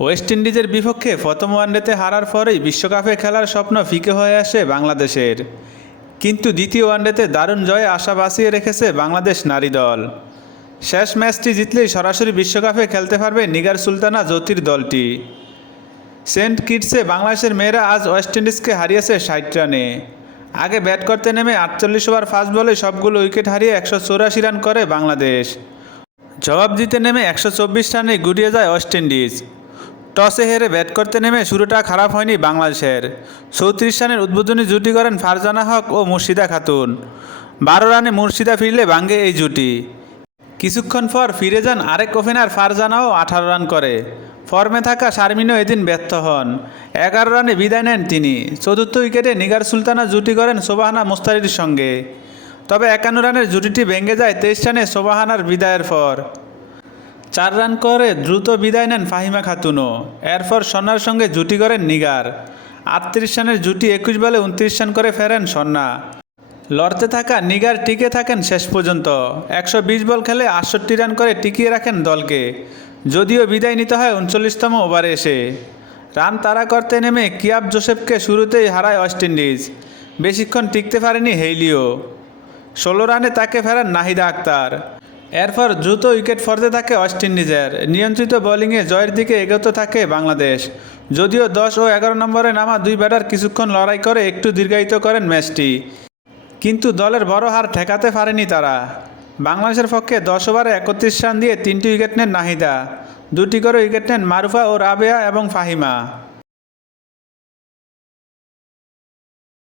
West ইন্ডিজের বিপক্ষে প্রথম ওয়ানডেতে হারার পরেই বিশ্বকাপে খেলার স্বপ্ন ফিকে হয়ে আসে বাংলাদেশের। কিন্তু দ্বিতীয় ওয়ানডেতে দারুণ জয়ে আশা বাঁচিয়ে রেখেছে বাংলাদেশ নারী দল। শেষ ম্যাচটি জিতলেই সরাসরি বিশ্বকাপে খেলতে পারবে নিগার সুলতানা জ্যোতির দলটি। সেন্ট কিটসে বাংলাদেশের মেয়েরা আজ ওয়েস্ট ইন্ডিজকে হারিয়েছে 60 রানে। আগে ব্যাট করতে নেমে 48 ওভার ফাস্ট বলে সবগুলো উইকেট হারিয়ে 184 রান করে বাংলাদেশ। জবাব দিতে নেমে 124 রানে গুটিয়ে যায় ওয়েস্ট ইন্ডিজ। টসে হেরে ব্যাট করতে নেমে শুরুটা খারাপ হয়নি বাংলাদেশের। 34 রানের উদ্বোধনী জুটি করেন ফারজানা হক ও মুর্শিদা খাতুন। 12 রানে মুর্শিদা ফিরলে ভাঙে এই জুটি। কিছুক্ষণ পর ফিরে যান আরেক ওপেনার ফারজানাও 18 রান করে। ফর্মে থাকা শারমিনও এদিন ব্যর্থ হন। 11 রানে বিদায় নেন তিনি। চতুর্থ উইকেটে নিগার সুলতানা জুটি করেন সোবাহানা মুস্তারির সঙ্গে। তবে 51 রানের জুটিটি ভেঙে যায় 23 রানে সোবাহানার বিদায়ের পর। 4 রান করে দ্রুত বিদায় নেন ফাহিমা খাতুনও। এরপর সন্ন্যার সঙ্গে জুটি করেন নিগার। 38 রানের জুটি 21 বলে 29 রান করে ফেরেন সন্না। লড়তে থাকা নিগার টিকে থাকেন শেষ পর্যন্ত। 120 বল খেলে 68 রান করে টিকিয়ে রাখেন দলকে, যদিও বিদায় নিতে হয় 39তম ওভারে এসে। রান তাড়া করতে নেমে কিয়াব জোসেফকে শুরুতেই হারায় ওয়েস্ট ইন্ডিজ। বেশিক্ষণ টিকতে পারেনি হেইলিও। 16 রানে তাকে ফেরান নাহিদা আক্তার। এরপর দ্রুত উইকেট পড়তে থাকে ওয়েস্ট ইন্ডিজের। নিয়ন্ত্রিত বোলিংয়ে জয়ের দিকে এগোতে থাকে বাংলাদেশ, যদিও 10 ও 11 নম্বরে নামা দুই ব্যাটার কিছুক্ষণ লড়াই করে একটু দীর্ঘায়িত করেন ম্যাচটি। কিন্তু দলের বড় হার ঠেকাতে পারেনি তারা। বাংলাদেশের পক্ষে 10 ওভারে 31 রান দিয়ে 3টি উইকেট নেন নাহিদা। 2টি করে উইকেট নেন মারুফা ও রাবেয়া এবং ফাহিমা।